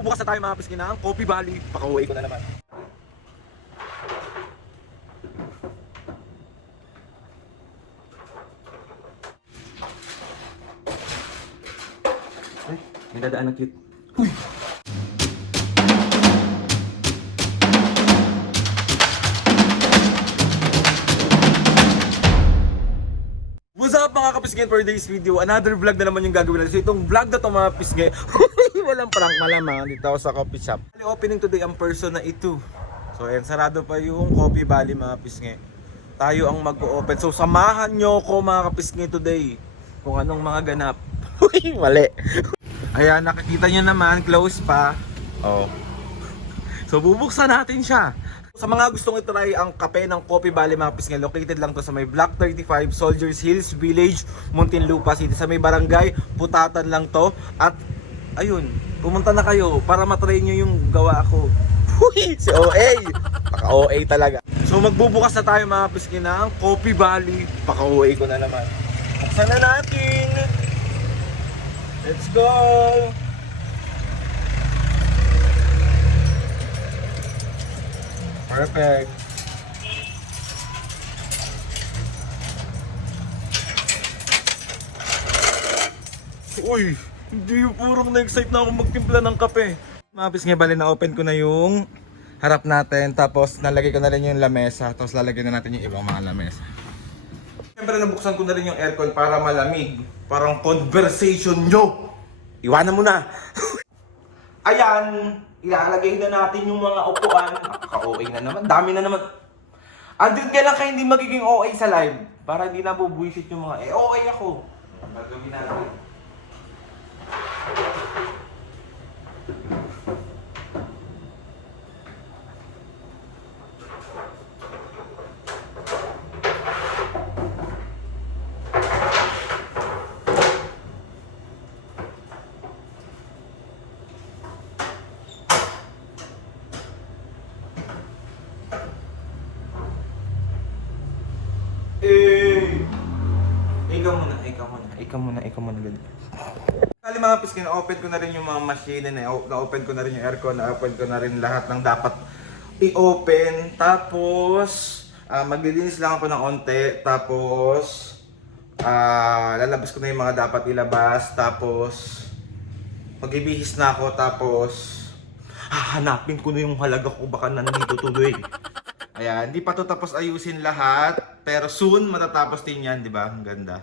Bubukas na tayo mga pisngi ng Coffee Valley. Pakauwi ko na naman. Ay, may dadaan na cute. Uy! What's up mga kapisngi, for today's video? Another vlog na naman yung gagawin natin. So itong vlog na to mga pisngi, walang prank malamang dito ako sa coffee shop. Opening today ang person na ito. So ayan, sarado pa yung Coffee Valley mga pisngi. Tayo ang mag-open. So samahan nyo ko mga kapisngi today kung anong mga ganap. Uy, mali. Ayan, nakikita nyo naman, close pa. Oh. So bubuksan natin siya. Sa mga gustong itry ang kape ng Coffee Valley mga pisngi, located lang to sa may Block 35, Soldiers Hills Village, Muntinlupa City. Sa may barangay, Putatan lang to. At ayun, pumunta na kayo para matry nyo yung gawa ko. Uy, si OA! Paka-OA talaga. So magbubukas na tayo mga pisngi ng Coffee Valley. Paka-OA ko na naman. Buksan na natin! Let's go! Perfect. Uy, hindi purong na-excite na ako magtimpla ng kape. Mapis nga bali na open ko na yung harap natin, tapos nalagay ko na rin yung lamesa, tapos lalagyan na natin yung ibang mga lamesa. Siyempre nabuksan ko na rin yung aircon para malamig. Parang conversation nyo. Iwanan mo na. Ayan, ilalagay na natin yung mga upuan. Nakaka-OA na naman, dami na naman. Andun kailan kayo hindi magiging OA sa live? Para hindi na bubuisit yung mga, OA ako. Gagawin natin. Ikaw muna. Kali mga piskin, na-open ko na rin yung mga machine, na-open ko na rin yung aircon, na-open ko na rin lahat ng dapat i-open. Tapos, maglilinis lang ako ng onte. Tapos, lalabas ko na yung mga dapat ilabas. Tapos, mag-ibihis na ako. Tapos, hahanapin ko na yung halaga ko, baka nandito tuloy. Ayan, hindi pa to tapos ayusin lahat. Pero soon, matatapos din yan, di ba? Ang ganda.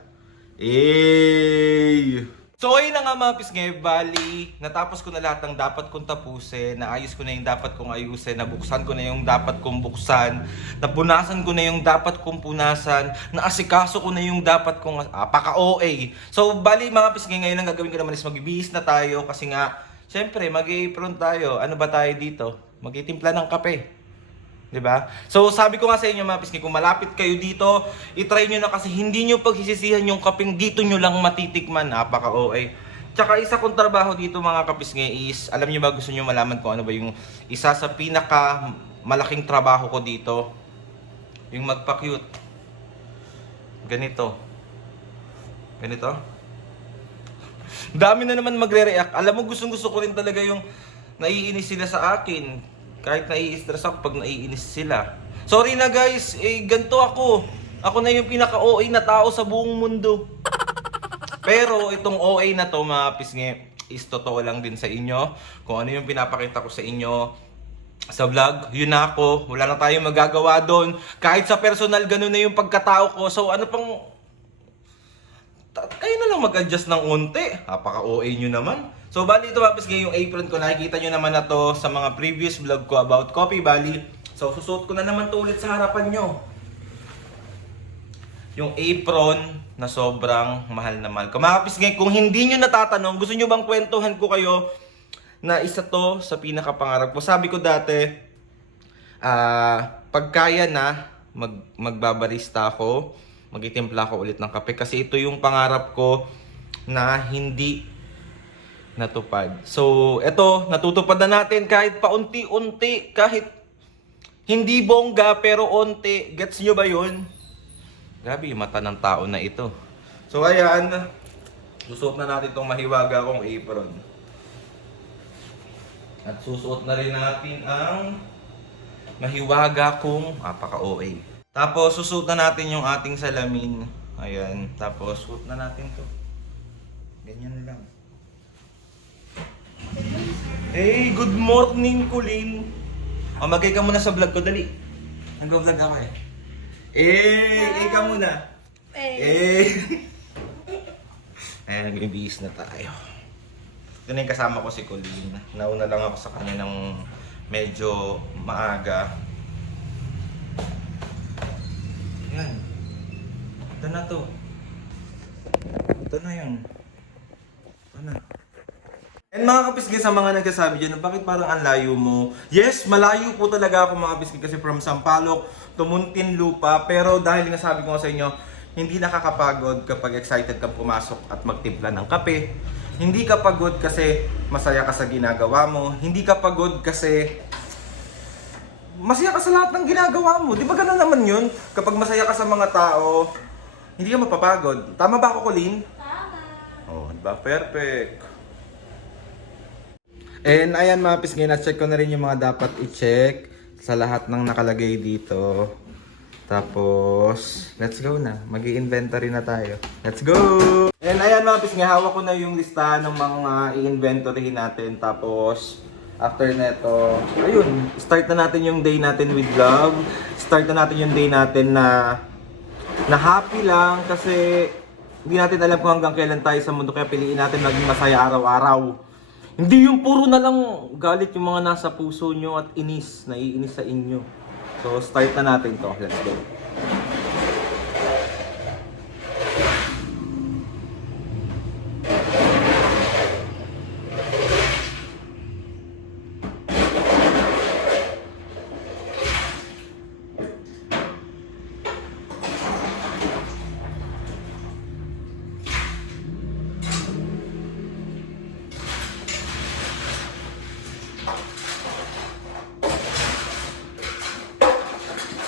So ayun na nga mga pisngi, bali, natapos ko na lahat ng dapat kong tapusin, naayos ko na yung dapat kong ayusin, nabuksan ko na yung dapat kong buksan, napunasan ko na yung dapat kong punasan, naasikaso ko na yung dapat kong paka-OA. So bali mga pisngi, ngayon ang gagawin ko naman is magbibihis na tayo kasi nga, syempre mag-i-apron tayo. Ano ba tayo dito? Mag-itimpla ng kape. Diba? So sabi ko nga sa inyo mga pisngi, kung malapit kayo dito, itry nyo na kasi hindi nyo paghisisihan yung kaping dito nyo lang matitikman. Napaka-OA. Tsaka isa kong trabaho dito mga kapisngi is, alam nyo ba, gusto nyo malaman kung ano ba yung isa sa pinaka malaking trabaho ko dito? Yung magpa-cute. Ganito. Dami na naman magre-react. Alam mo, gustong-gusto ko rin talaga yung naiinis sila sa akin. Kahit nai-stress ako pag naiinis sila. Sorry na guys, ganito ako. Ako na yung pinaka-OA na tao sa buong mundo. Pero itong OA na to mga pisngi, is totoo lang din sa inyo. Kung ano yung pinapakita ko sa inyo sa vlog, yun na ako. Wala na tayong magagawa doon. Kahit sa personal, ganun na yung pagkatao ko. So ano pang... Kayo na lang mag-adjust ng unti. Napaka-OA nyo naman. So bali ito mga pisngi, yung apron ko, nakikita nyo naman na to sa mga previous vlog ko about Coffee Valley. So susuot ko na naman to ulit sa harapan nyo. Yung apron na sobrang mahal na mahal. Kung mga pisngi, kung hindi nyo natatanong, gusto nyo bang kwentuhan ko kayo na isa to sa pinakapangarap ko. Sabi ko dati, pag kaya na, magbabarista ako, magtitimpla ako ulit ng kape. Kasi ito yung pangarap ko na hindi natupad. So, eto, natutupad na natin kahit paunti-unti, kahit hindi bongga pero onti. Gets nyo ba yun? Grabe yung mata ng tao na ito. So, ayan, susuot na natin itong mahiwaga kong apron. At susuot na rin natin ang mahiwaga kong paka-OA. Tapos susuot na natin yung ating salamin. Ayan. Tapos suot na natin to. Ganyan lang. Hey, good morning, Colleen. Magay ka muna sa vlog ko, dali. Nag-vlog ako eh. Ka muna. Ayan, nag-ibihis na tayo. Ito na yung kasama ko si Colleen. Nauna lang ako sa kanya ng medyo maaga. Ayan. Ito na to. Ito na yun. Ito na. And mga kapisgin, sa mga nagsasabi dyan, bakit parang ang layo mo? Yes, malayo po talaga ako mga kapisgin kasi from Sampaloc to Muntinlupa. Pero dahil nga sabi ko nga sa inyo, hindi nakakapagod kapag excited kang pumasok at magtimpla ng kape. Hindi ka pagod kasi masaya ka sa ginagawa mo. Hindi ka pagod kasi masaya ka sa lahat ng ginagawa mo. Di ba gano'n naman yun? Kapag masaya ka sa mga tao, hindi ka mapapagod. Tama ba ako, Colleen? Tama. Oh, diba? Perfect. And ayan mga pisngin, na-check ko na rin yung mga dapat i-check sa lahat ng nakalagay dito. Tapos, let's go na. Mag-i-inventory na tayo. Let's go! And ayan mga pisngin, hawak ko na yung listahan ng mga i-inventory natin. Tapos, after neto, ayun, start na natin yung day natin with love. Start na natin yung day natin na happy lang kasi hindi natin alam kung hanggang kailan tayo sa mundo, kaya piliin natin maging masaya araw-araw. Hindi yung puro na lang galit yung mga nasa puso nyo at naiinis sa inyo. So start na natin to. Let's go.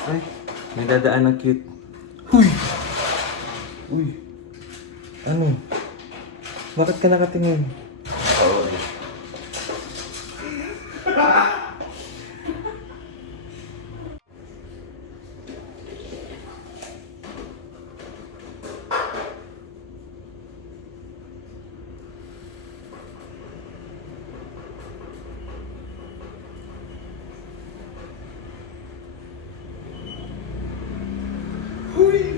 Ay, may dadaan ng cute. Huy! Uy! Ano? Bakit ka nakatingin? Oo. Huy!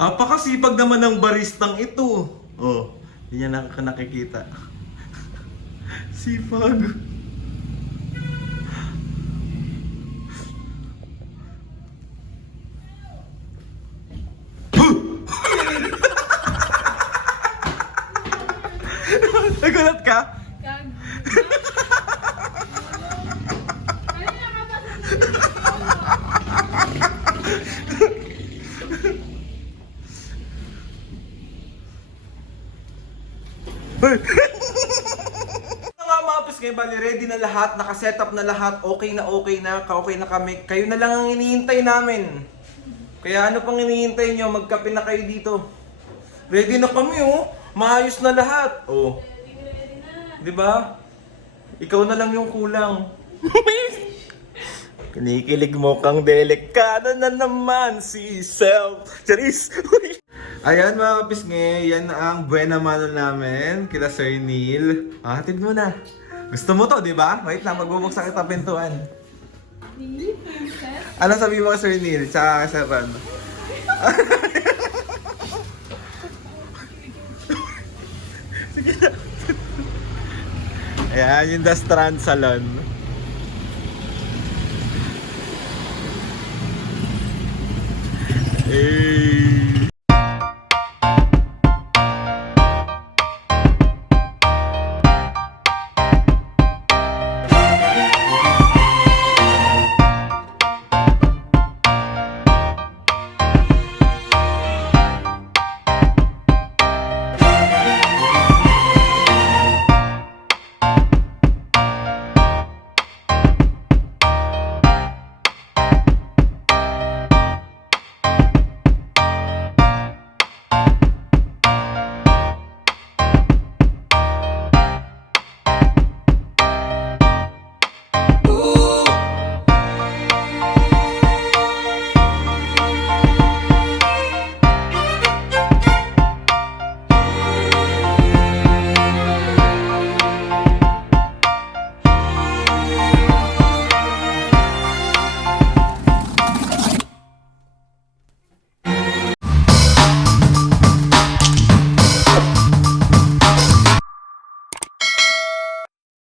Apakasipag naman ng baristang ito. Oh, hindi niya nakikita. Sipag. Nagulat ka? Mga pisngay, bali ready na lahat, nakasetup na lahat, okay na, ka-okay na kami. Kayo na lang ang hinihintay namin. Kaya ano pang hinihintay nyo? Magkape na kayo dito. Ready na kami oh. Maayos na lahat. Oh. Di ba? Ikaw na lang yung kulang. Kinikilig mo kang delikado na naman si Self. Charis! Ayan mga kapisngi, yan ang buena mano namin kila Sir Neil. Hatid mo na. Gusto mo to, di ba? Wait lang, magbubuksan kita pintuan. Ano sabi mo Sir Neil? Tsaka Sir Ron? Sige na. Ayan, yung The Strand Salon.